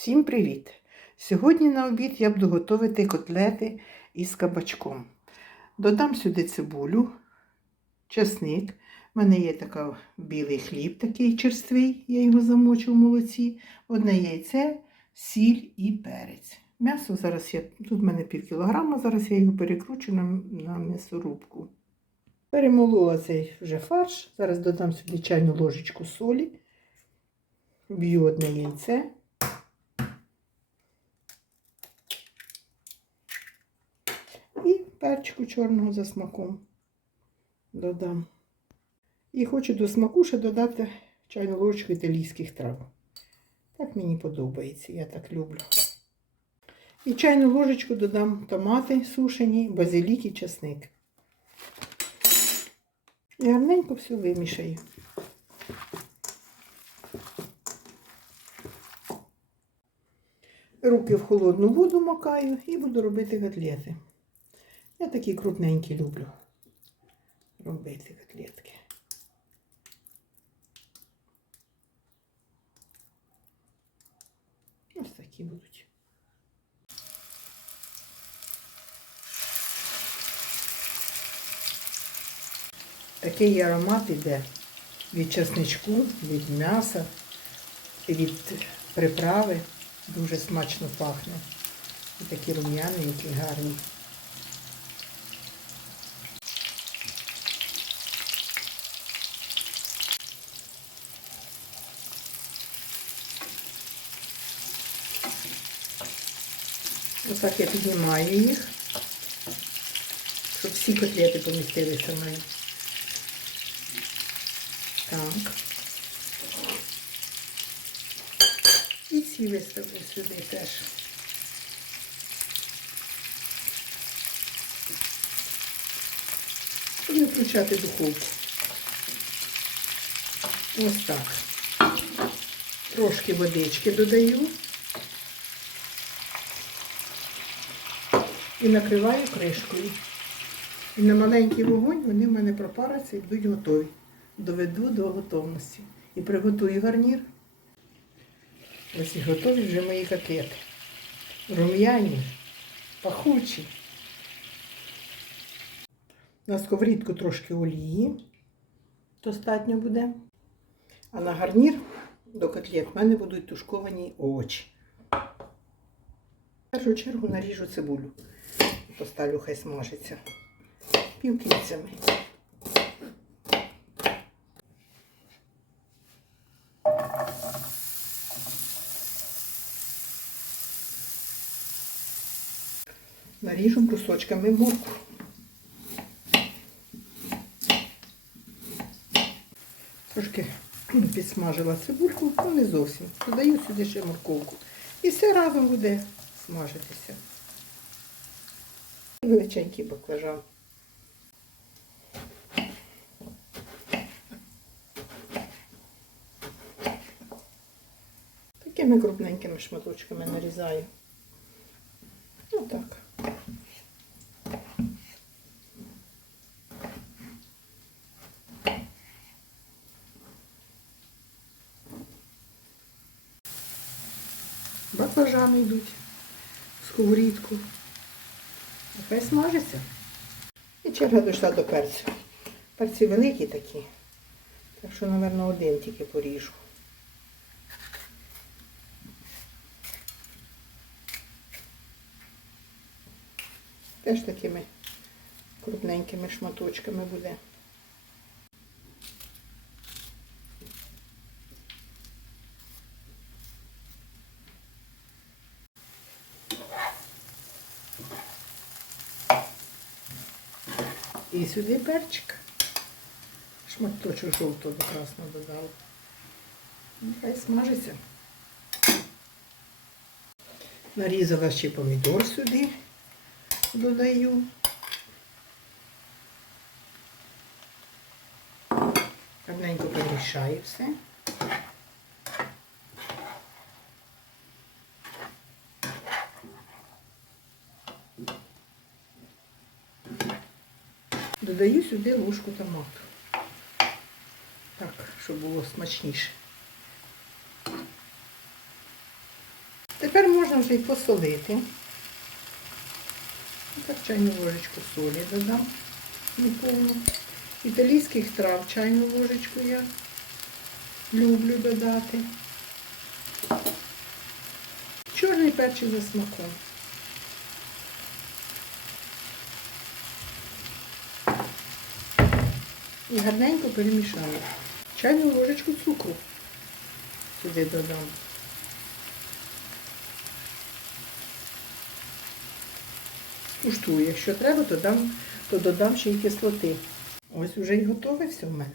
Всім привіт! Сьогодні на обід я буду готувати котлети із кабачком. Додам сюди цибулю, чесник. У мене є такий білий хліб, такий черствий, я його замочу в молоці, одне яйце, сіль і перець. М'ясо зараз я, тут в мене пів кілограма, зараз я його перекручу на, на м'ясорубку. Перемолола цей вже фарш. Зараз додам сюди чайну ложечку солі, б'ю одне яйце. І перчику чорного за смаком додам. І хочу до смаку ще додати чайну ложечку італійських трав. Так мені подобається, я так люблю. І чайну ложечку додам томати сушені, базилік і часник. І гарненько все вимішаю. Руки в холодну воду макаю і буду робити котлети. Я такі крупненькі люблю робити котлетки. Ось такі будуть. Такий аромат іде від чесничку, від м'яса, від приправи. Дуже смачно пахне. І такі рум'яні, які гарні. Отак я піднімаю їх, щоб всі котлети помістилися в мене. Так. І ці виставлю сюди теж. Щоб не включати духовку. Ось так. Трошки водички додаю. І накриваю кришкою. І на маленький вогонь вони в мене пропараться і будуть готові. Доведу до готовності. І приготую гарнір. Ось і готові вже мої котлети. Рум'яні, пахучі. На сковорідку трошки олії. Достатньо буде. А на гарнір до котлет в мене будуть тушковані овочі. В першу чергу наріжу цибулю. Поставлю, хай смажиться. Півкільцями. Наріжу брусочками моркву. Трошки підсмажила цибульку, але не зовсім. Додаю сюди ще морковку. І все разом буде смажитися. Величенький баклажан. Такими крупненькими шматочками нарізаю. Ну так. Баклажани йдуть в сковорідку. Нехай смажиться. І черга дійшла до перцю. Перці великі такі. Так що, мабуть, один тільки поріжу. Теж такими крупненькими шматочками буде. І сюди перчик. Шматочок жовтого красного додала. Нехай смажиться. Нарізала ще помідор сюди додаю. Гарненько перемішаю все. Додаю сюди ложку томату. Так, щоб було смачніше. Тепер можна вже й посолити. Так чайну ложечку солі додам неповну. Італійських трав чайну ложечку я люблю додати. Чорний перчик за смаком. І гарненько перемішаю. Чайну ложечку цукру сюди додам. Куштую, якщо треба, то, дам, то додам ще й кислоти. Ось уже й готове все в мене.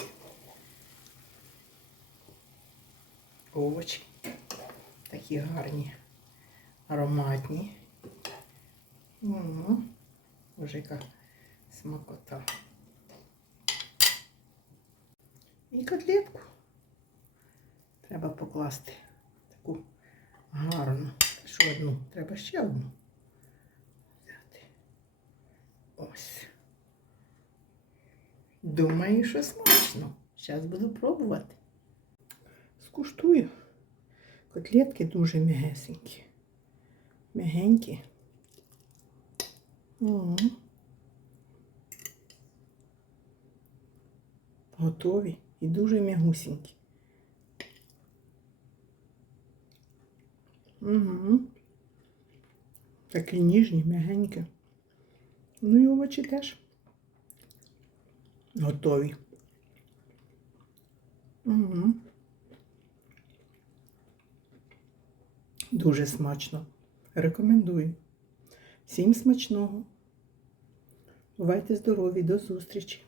Овочі. Такі гарні, ароматні. Угу. Боже, яка смакота. І котлетку треба покласти таку гарну. Що одну? Треба ще одну взяти. Ось. Думаю, що смачно. Зараз буду пробувати. Скуштую. Котлетки дуже м'ягесенькі. М'ягенькі. Готові і дуже м'ягусінькі. Угу. Такі ніжні, м'ягенькі. Ну і овочі теж готові. Угу. Дуже смачно. Рекомендую. Всім смачного. Бувайте здорові, до зустрічі!